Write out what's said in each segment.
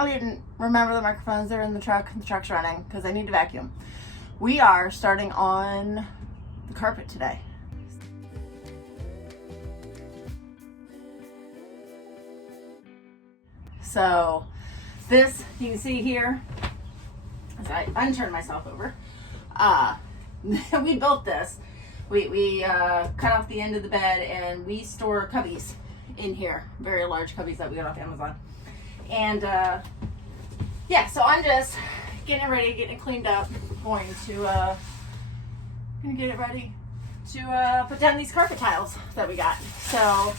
Oh, you didn't remember the microphones? They're in the truck. The truck's running because I need to vacuum. We are starting on the carpet today. So this, you can see here, as I unturned myself over, we built this. We cut off the end of the bed and we store cubbies in here, very large cubbies that we got off Amazon. And yeah, so I'm just getting it ready, getting it cleaned up, going to get it ready to put down these carpet tiles that we got. So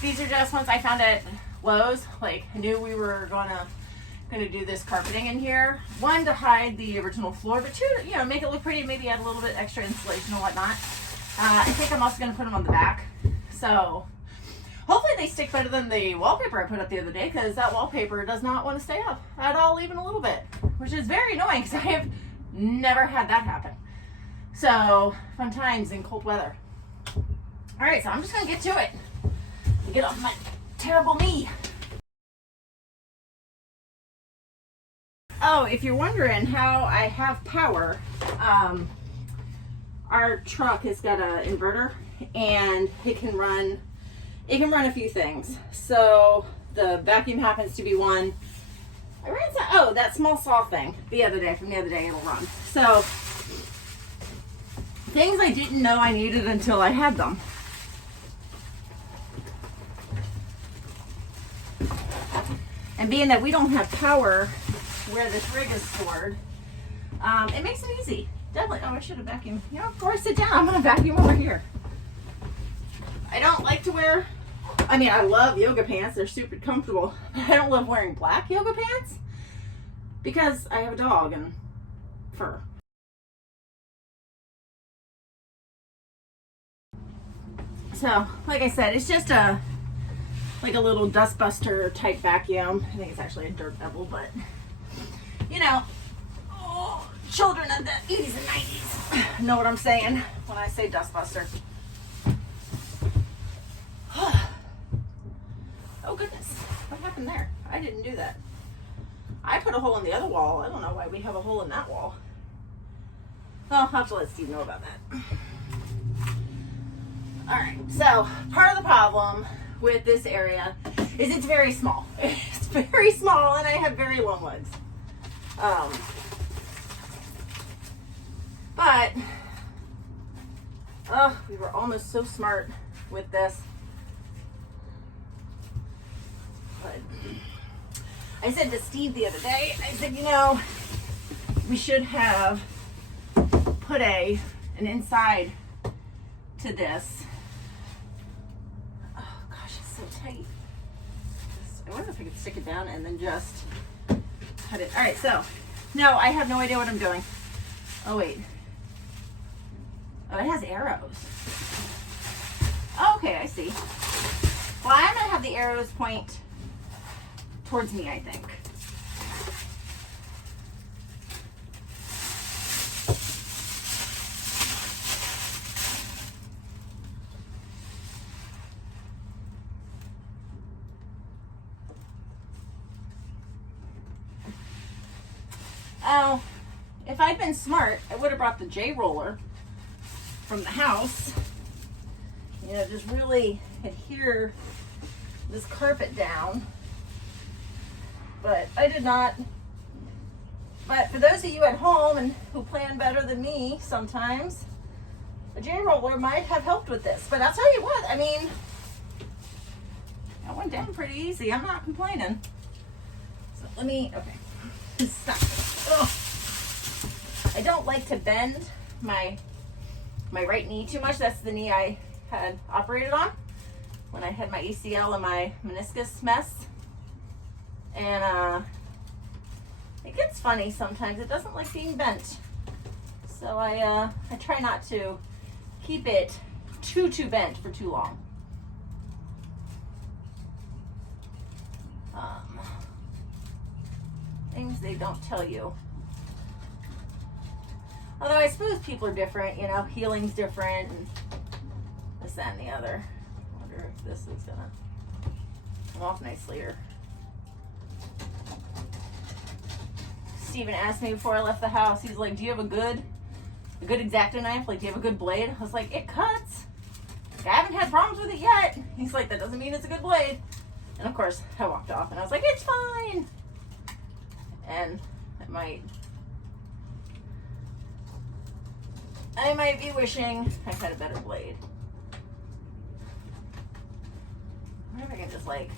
these are just ones I found at Lowe's. Like, I knew we were gonna do this carpeting in here. One, to hide the original floor, but two, you know, make it look pretty, maybe add a little bit extra insulation and whatnot. I think I'm also gonna put them on the back. So hopefully they stick better than the wallpaper I put up the other day, because that wallpaper does not want to stay up at all, even a little bit, which is very annoying because I have never had that happen. So fun times in cold weather. All right, so I'm just gonna get to it. Get off my terrible knee. Oh, if you're wondering how I have power, our truck has got an inverter and it can run a few things. So the vacuum happens to be one. I ran that small saw thing from the other day it'll run. So things I didn't know I needed until I had them. And being that we don't have power where this rig is stored, it makes it easy. Definitely. Oh, I should have vacuumed. You know, before I sit down, I'm going to vacuum over here. I don't like to wear, I mean, I love yoga pants. They're super comfortable. But I don't love wearing black yoga pants because I have a dog and fur. So, like I said, it's just like a little dust buster type vacuum. I think it's actually a dirt devil, but you know, children of the 80s and 90s know what I'm saying when I say dust buster. Oh goodness, what happened there? I didn't do that. I put a hole in the other wall. I don't know why we have a hole in that wall. Well, I'll have to let Steve know about that. All right, so part of the problem with this area is it's very small. It's very small and I have very long legs. But we were almost so smart with this. But I said to Steve the other day, I said, you know, we should have put an inside to this. Oh gosh, it's so tight. I wonder if I could stick it down and then just cut it. All right, so no, I have no idea what I'm doing. Oh wait. Oh, it has arrows. Oh, okay, I see. Well, I'm gonna have the arrows point towards me, I think. Oh, if I'd been smart, I would have brought the J roller from the house. You know, just really adhere this carpet down. But I did not. But for those of you at home and who plan better than me sometimes, a J roller might have helped with this. But I'll tell you what, I mean, that went down pretty easy. I'm not complaining. So let me, okay. Stop. Ugh. I don't like to bend my right knee too much. That's the knee I had operated on when I had my ACL and my meniscus mess. And it gets funny sometimes. It doesn't like being bent. So I try not to keep it too bent for too long. Things they don't tell you. Although I suppose people are different, you know, healing's different and this, that, and the other. I wonder if this is gonna come off nicely or Steven asked me before I left the house, he's like, do you have a good X-Acto knife? Like, do you have a good blade? I was like, it cuts. Like, I haven't had problems with it yet. He's like, that doesn't mean it's a good blade. And of course, I walked off and I was like, it's fine. And I might be wishing I had a better blade. I wonder if I can just like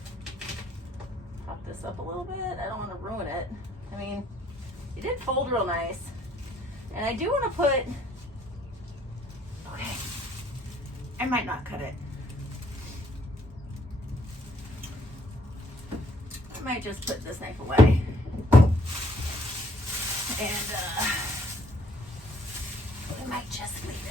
pop this up a little bit. I don't want to ruin it. I mean, it did fold real nice. And I do want to put, okay, I might not cut it. I might just put this knife away. And I might just leave it.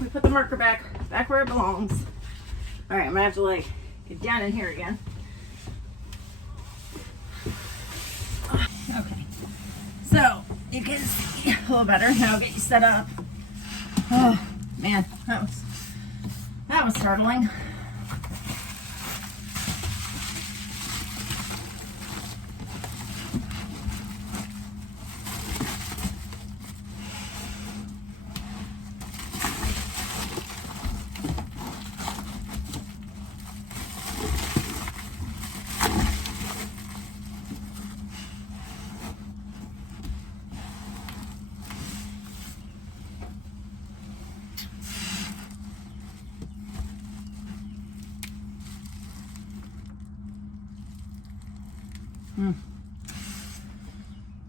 We put the marker back where it belongs. All right, I'm gonna have to like get down in here again. Okay, so you can see a little better. Now I'll get you set up. Oh man, that was startling.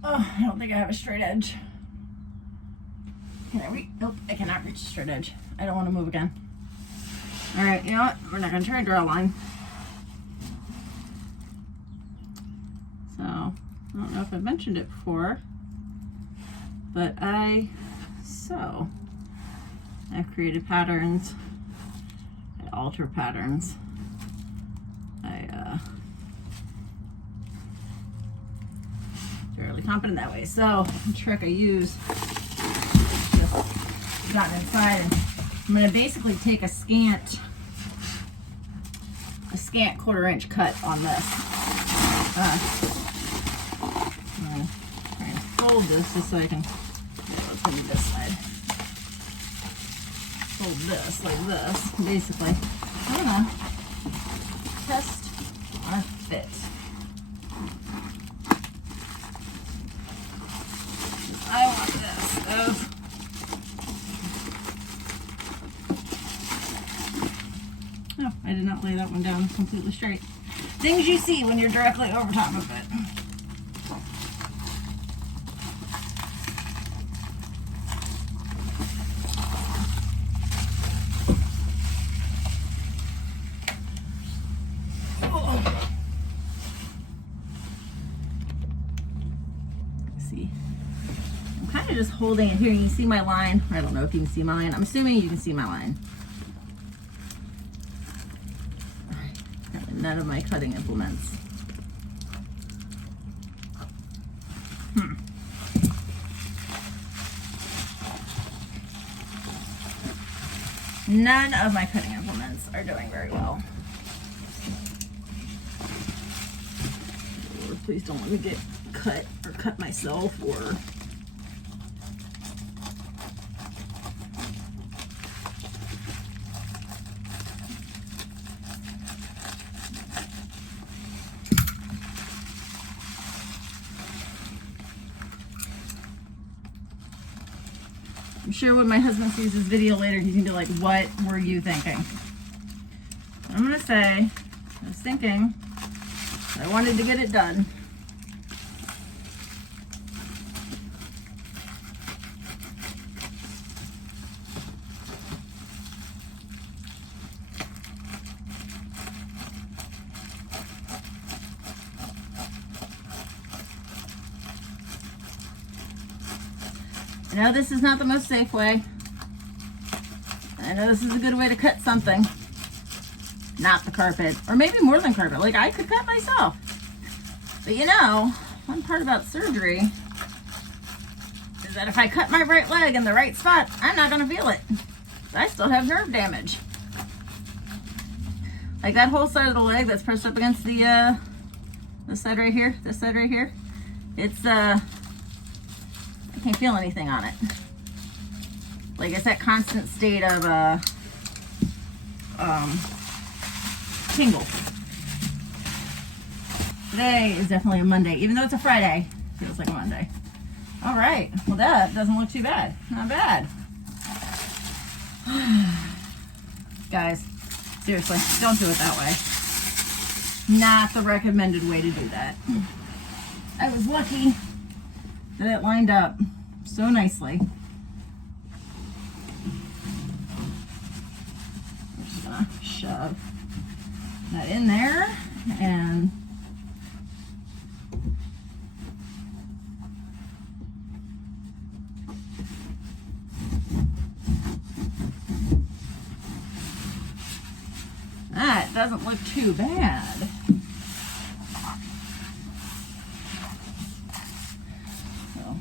Oh, I don't think I have a straight edge. Can I reach? Nope, I cannot reach a straight edge. I don't want to move again. All right, you know what? We're not going to try and draw a line. So, I don't know if I've mentioned it before, but I've created patterns. I alter patterns. Fairly competent that way. So the trick I use is just gotten inside, and I'm going to basically take a scant 1/4 inch cut on this. I'm going to try and fold this just so I can, let's go to this side. Fold this like this, basically. I'm going to test our fit. I want this. Oh, I did not lay that one down completely straight. Things you see when you're directly over top of it. Just holding it here. You can see my line. I don't know if you can see my line. I'm assuming you can see my line. All right. None of my cutting implements. None of my cutting implements are doing very well. Or please don't let me get cut or cut myself or I'm sure when my husband sees this video later, he's gonna be like, what were you thinking? I'm gonna say, I was thinking, I wanted to get it done. I know this is not the most safe way. I know this is a good way to cut something. Not the carpet, or maybe more than carpet. Like I could cut myself. But you know, one part about surgery is that if I cut my right leg in the right spot, I'm not gonna feel it. I still have nerve damage. Like that whole side of the leg that's pressed up against the this side right here, it's I can't feel anything on it. Like it's that constant state of tingle. Today is definitely a Monday, even though it's a Friday, it feels like a Monday. All right, well that doesn't look too bad, not bad. Guys, seriously, don't do it that way. Not the recommended way to do that. I was lucky that it lined up so nicely. I'm just gonna shove that in there and that doesn't look too bad. So,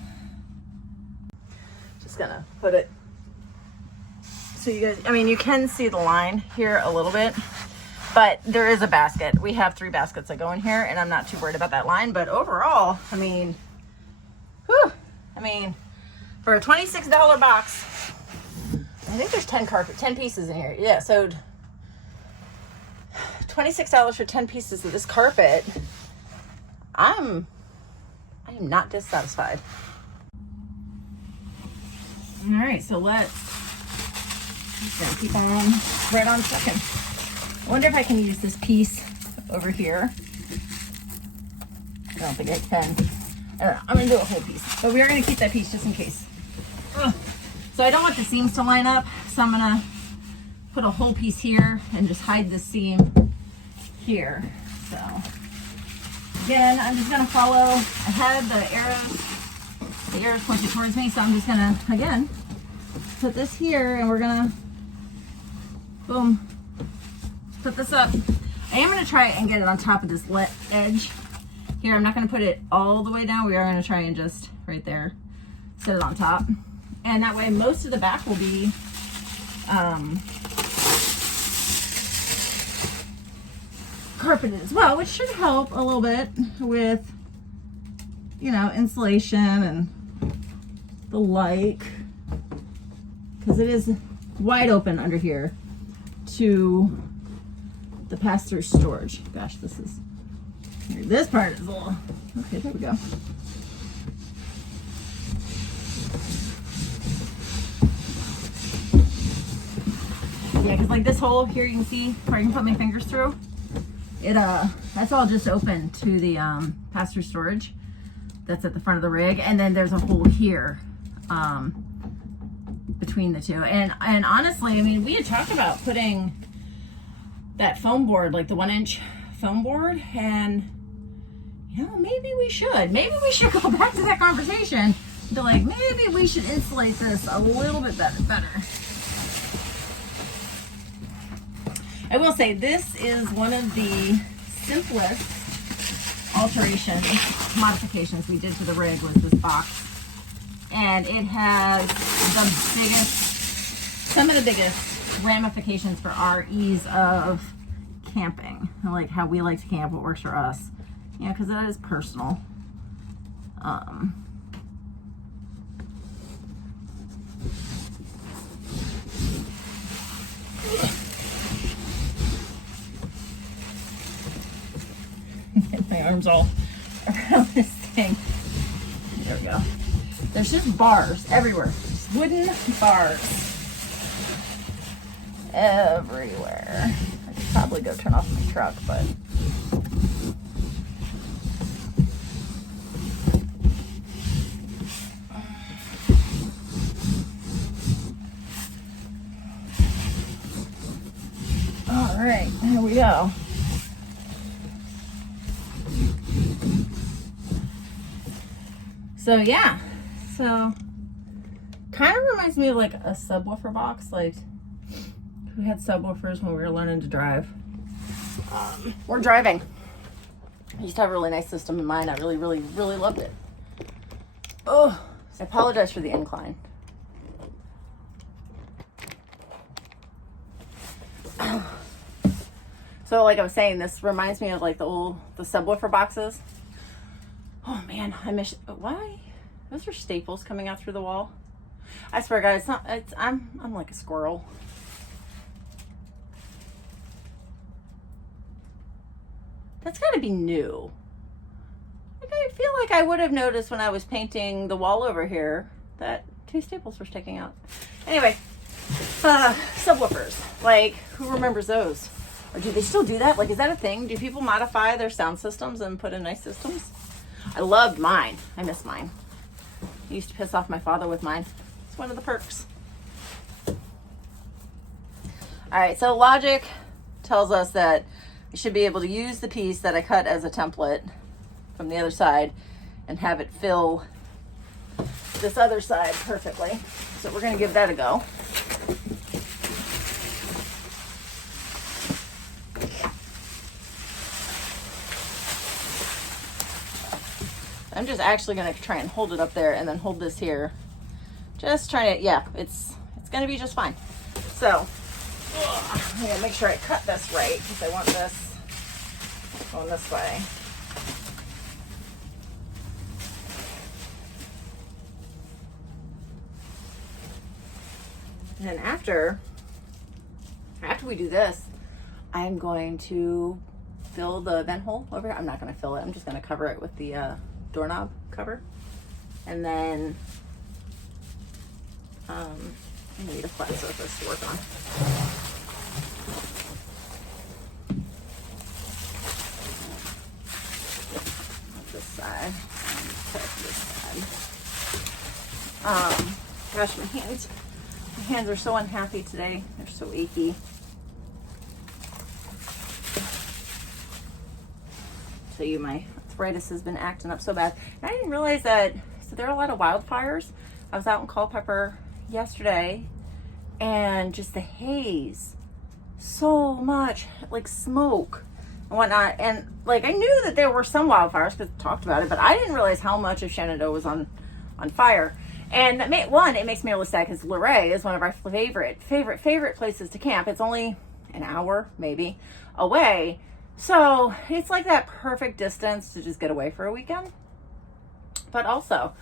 just gonna put it so you guys, I mean, you can see the line here a little bit, but there is a basket. We have 3 baskets that go in here, and I'm not too worried about that line. But overall, I mean, whew, I mean, for a $26 box, I think there's 10 pieces in here. Yeah, so $26 for 10 pieces of this carpet. I am not dissatisfied. All right, so let's just gonna keep on right on second. I wonder if I can use this piece over here. I don't think I can. I don't know. I'm gonna do a whole piece, but we are gonna keep that piece just in case. Ugh. So I don't want the seams to line up, so I'm gonna put a whole piece here and just hide the seam here. So again, I'm just gonna follow. I have the arrows pointed towards me, so I'm just gonna again put this here, and we're gonna boom, put this up. I am gonna try and get it on top of this edge here. I'm not gonna put it all the way down. We are gonna try and just right there set it on top, and that way most of the back will be carpeted as well, which should help a little bit with, you know, insulation and the like, because it is wide open under here to the pass-through storage. Gosh, this part is a little, okay, there we go. Yeah, because like this hole here, you can see where I can put my fingers through. That's all just open to the pass-through storage that's at the front of the rig, and then there's a hole here between the two. And honestly, I mean, we had talked about putting that foam board, like the 1-inch foam board, and you know, maybe we should go back to that conversation to like, maybe we should insulate this a little bit better. I will say this is one of the simplest modifications we did to the rig was this box. And it has some of the biggest ramifications for our ease of camping. Like how we like to camp, what works for us. You know, because that is personal. Get my arms all around this thing. There we go. There's just bars everywhere. Just wooden bars everywhere. I could probably go turn off my truck, but all right, here we go. So yeah, so kind of reminds me of like a subwoofer box. Like, we had subwoofers when we were learning to drive. Or driving. I used to have a really nice system in mine. I really, really, really loved it. Oh, I apologize for the incline. So like I was saying, this reminds me of like the subwoofer boxes. Oh man, I miss, why? Those are staples coming out through the wall. I swear guys, I'm like a squirrel. That's gotta be new. Like, I feel like I would have noticed when I was painting the wall over here that 2 staples were sticking out. Anyway, subwoofers. Like, who remembers those? Or do they still do that? Like, is that a thing? Do people modify their sound systems and put in nice systems? I loved mine. I miss mine. I used to piss off my father with mine. It's one of the perks. All right, so logic tells us that I should be able to use the piece that I cut as a template from the other side and have it fill this other side perfectly. So we're gonna give that a go. I'm just actually gonna try and hold it up there and then hold this here. Just trying to, yeah, it's gonna be just fine. So, I'm gonna make sure I cut this right because I want this going this way. And then after we do this, I'm going to fill the vent hole over here. I'm not gonna fill it, I'm just gonna cover it with the doorknob cover. And then I need a flat surface to work on. This side, this side. Gosh, my hands are so unhappy today. They're so achy. So my arthritis has been acting up so bad. And I didn't realize that, so there are a lot of wildfires. I was out in Culpeper yesterday and just the haze, so much like smoke and whatnot. And like, I knew that there were some wildfires because we talked about it, but I didn't realize how much of Shenandoah was on fire. And it makes me really sad because Luray is one of our favorite places to camp. It's only an hour maybe away. So it's like that perfect distance to just get away for a weekend. But also,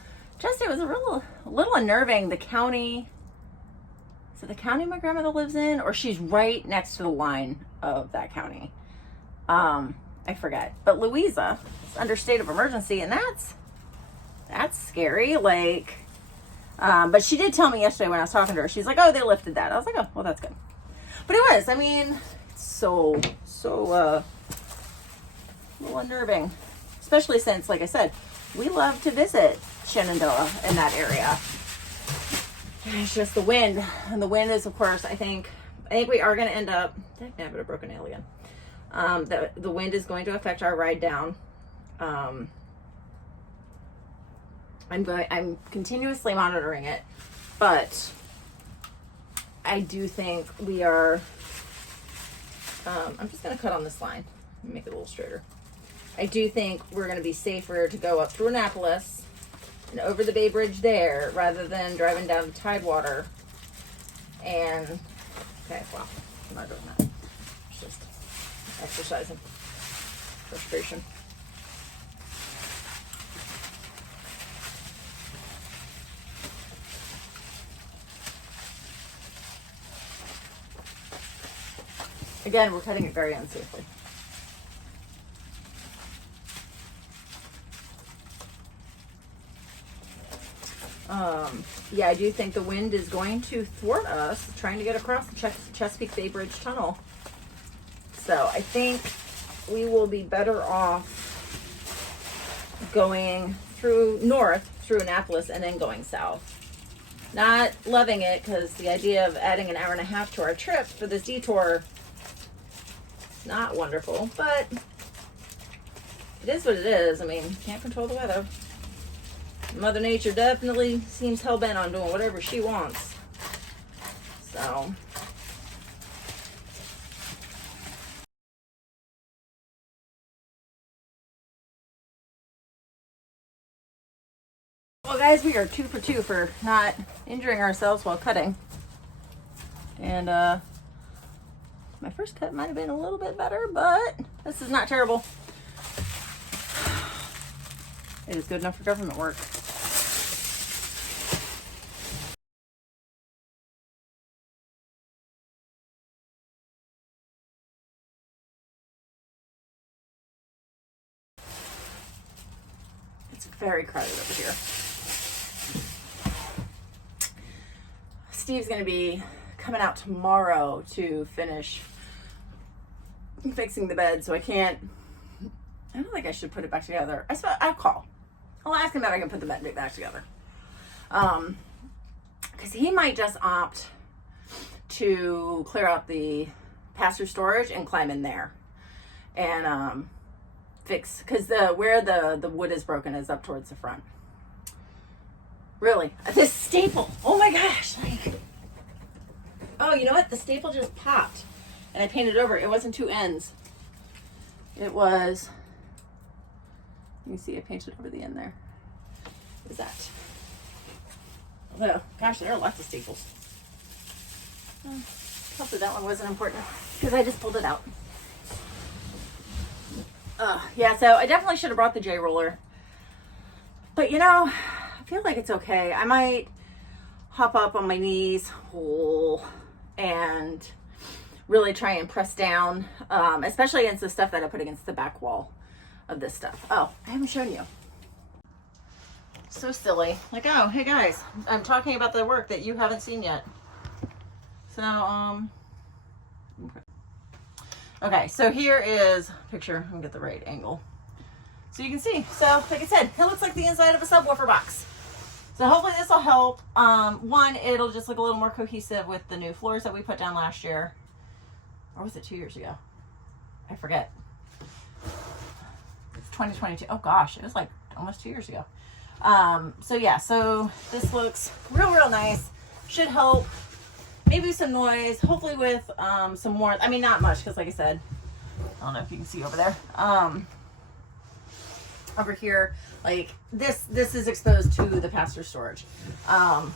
just, it was a little unnerving. The county, is it the county my grandmother lives in? Or she's right next to the line of that county. I forget. But Louisa is under state of emergency, and that's scary. Like, but she did tell me yesterday when I was talking to her, she's like, oh, they lifted that. I was like, oh, well, that's good. But it was, I mean, so a little unnerving, especially since, like I said, we love to visit Shenandoah in that area. And it's just the wind, and the wind is, of course, I think we are going to end up, I have a broken nail again. The wind is going to affect our ride down. I'm continuously monitoring it, but I do think we are, I'm just going to cut on this line and make it a little straighter. I do think we're going to be safer to go up through Annapolis and over the Bay Bridge there rather than driving down to Tidewater. And, okay, well, I'm not doing that. It's just exercising frustration. Again, we're cutting it very unsafely. Yeah, I do think the wind is going to thwart us trying to get across the Chesapeake Bay Bridge Tunnel. So I think we will be better off going north through Annapolis and then going south. Not loving it because the idea of adding an hour and a half to our trip for this detour is not wonderful, but it is what it is. I mean, can't control the weather. Mother Nature definitely seems hell-bent on doing whatever she wants. So. Well, guys, we are 2 for 2 for not injuring ourselves while cutting. And my first cut might have been a little bit better, but this is not terrible. It is good enough for government work. It's very crowded over here. Steve's going to be coming out tomorrow to finish fixing the bed, so I don't think I should put it back together. I'll call. I'll ask him if I can put the bed back together. Because he might just opt to clear out the pass-through storage and climb in there. And fix, because where the wood is broken is up towards the front. Really, this staple, oh my gosh, like, oh, you know what, the staple just popped and I painted over. It wasn't 2 ends, it was, you can see I painted over the end there. What is that? Oh gosh, there are lots of staples. Hopefully that one wasn't important because I just pulled it out. Yeah, so I definitely should have brought the J roller, but you know, I feel like it's okay. I might hop up on my knees and really try and press down, especially against the stuff that I put against the back wall of this stuff. Oh, I haven't shown you. So silly. Like, oh, hey guys, I'm talking about the work that you haven't seen yet. So, okay, so here is a picture. Let me get the right angle so you can see. So, like I said, it looks like the inside of a subwoofer box. So hopefully this will help. One, it'll just look a little more cohesive with the new floors that we put down last year. Or was it 2 years ago? I forget. It's 2022. Oh gosh, it was like almost 2 years ago. So yeah, so this looks real nice. Should help. Maybe some noise, hopefully with some warmth. I mean, not much, because like I said, I don't know if you can see over there. Over here, like this is exposed to the pass-through storage. And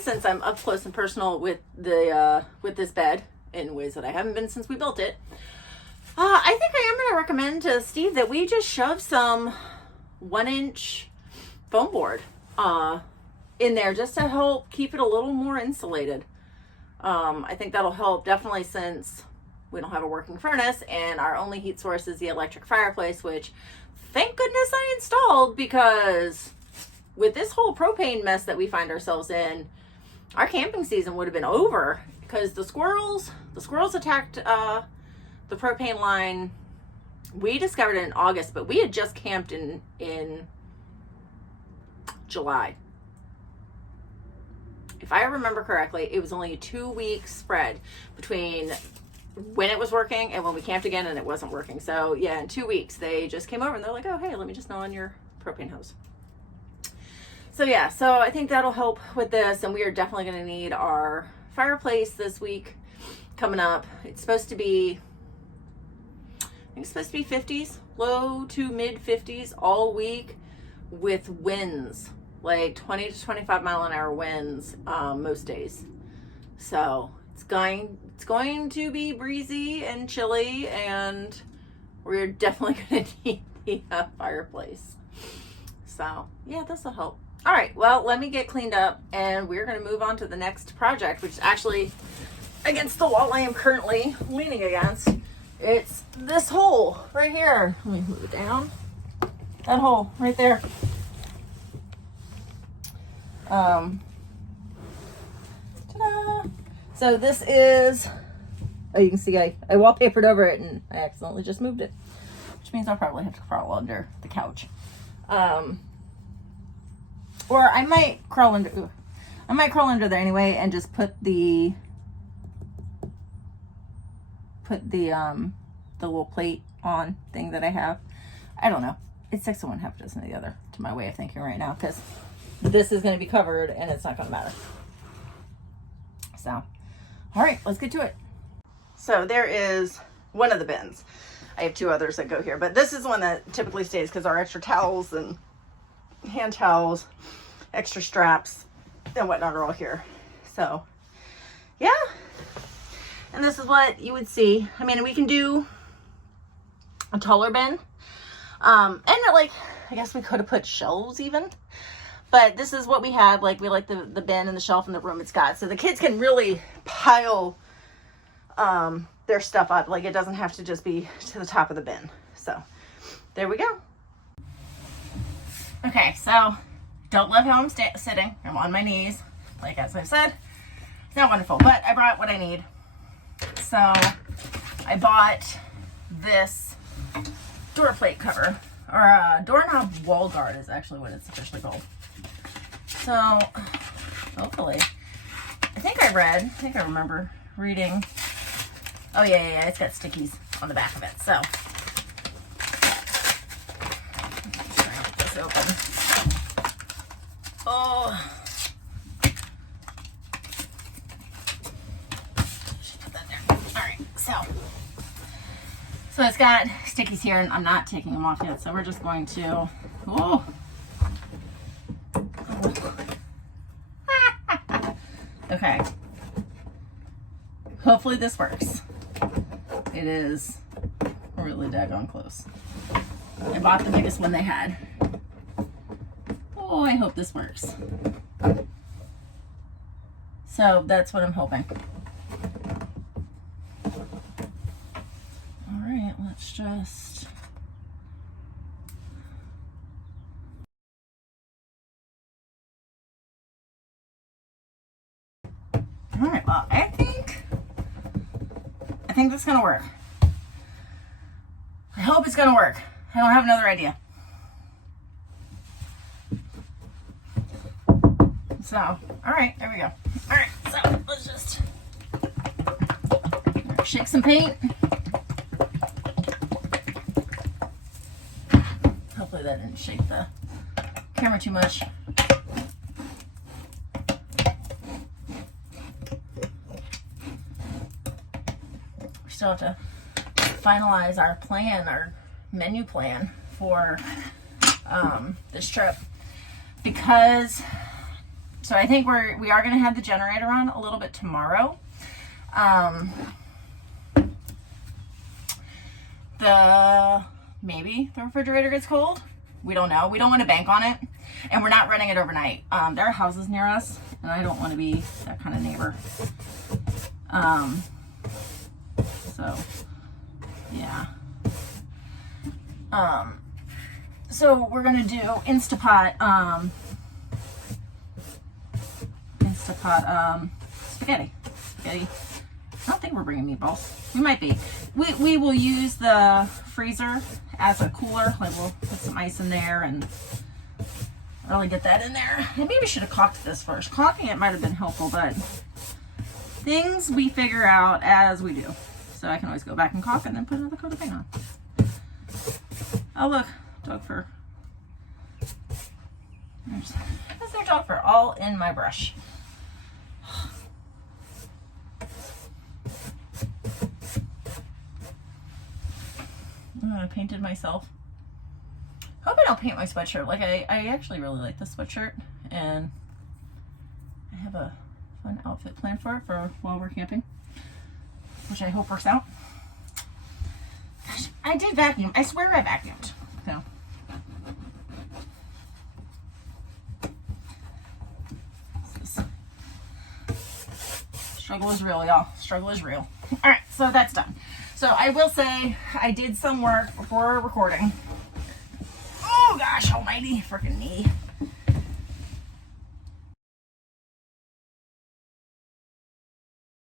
since I'm up close and personal with this bed in ways that I haven't been since we built it, I think I am going to recommend to Steve that we just shove some 1-inch foam board in there just to help keep it a little more insulated. I think that'll help definitely, since we don't have a working furnace and our only heat source is the electric fireplace, which thank goodness I installed, because with this whole propane mess that we find ourselves in, our camping season would have been over, because the squirrels attacked the propane line. We discovered it in August, but we had just camped in July. If I remember correctly, it was only a 2-week spread between when it was working and when we camped again and it wasn't working. So yeah, in 2 weeks, they just came over and they're like, oh, hey, let me just know on your propane hose. So yeah, so I think that'll help with this. And we are definitely going to need our fireplace this week coming up. It's supposed to be, I think it's supposed to be 50s, low to mid 50s all week with winds, like 20 to 25 mile an hour winds most days. So it's going to be breezy and chilly, and we're definitely going to need the fireplace. So yeah, this will help. All right, well, let me get cleaned up and we're going to move on to the next project, which is actually against the wall I am currently leaning against. It's this hole right here. Let me move it down. That hole right there. Ta-da! So this is, oh, you can see I wallpapered over it and I accidentally just moved it, which means I'll probably have to crawl under the couch. Or I might crawl under there anyway and just put the little plate on thing that I have. I don't know. it's 6 of one, half a dozen of the other, to my way of thinking right now, because this is going to be covered and it's not going to matter. So, all right, let's get to it. So there is one of the bins. I have 2 others that go here, but this is the one that typically stays because our extra towels and hand towels, extra straps and whatnot are all here. So yeah, and this is what you would see. I mean, we can do a taller bin, and like, I guess we could have put shelves even, but this is what we have. Like, we like the bin and the shelf in the room it's got, so the kids can really pile their stuff up. Like, it doesn't have to just be to the top of the bin. So there we go. Okay, so don't love how I'm sitting. I'm on my knees, like as I said. It's not wonderful, but I brought what I need. So I bought this door plate cover, or a doorknob wall guard is actually what it's officially called. So hopefully, I think I remember reading. Oh yeah, it's got stickies on the back of it. So let's try and get this open. Oh. So it's got stickies here, and I'm not taking them off yet, so we're just going to, okay, hopefully this works. It is really daggone close. I bought the biggest one they had. Oh, I hope this works. So that's what I'm hoping. Let's just, all right, well, I think that's gonna work. I hope it's gonna work. I don't have another idea. So, all right, there we go. All right, so let's just shake some paint. Hopefully that didn't shake the camera too much. We still have to finalize our plan, our menu plan for this trip, because so I think we are going to have the generator on a little bit tomorrow. Maybe the refrigerator gets cold. We don't know. We don't want to bank on it, and we're not running it overnight. There are houses near us, and I don't want to be that kind of neighbor. So yeah. So we're gonna do Instapot spaghetti. I don't think we're bringing meatballs. We might be. We will use the freezer as a cooler. Like, we'll put some ice in there and really get that in there. And maybe we should have caulked this first. Caulking it might have been helpful, but things we figure out as we do. So I can always go back and caulk and then put another coat of paint on. Oh look, dog fur. There's their dog fur all in my brush. I painted myself. Hope I don't paint my sweatshirt. Like, I actually really like this sweatshirt, and I have a fun outfit planned for it for while we're camping, which I hope works out. Gosh, I did vacuum. I swear I vacuumed. So struggle is real, y'all. Struggle is real. All right, so that's done. So I will say I did some work before recording. Oh gosh almighty, freaking knee.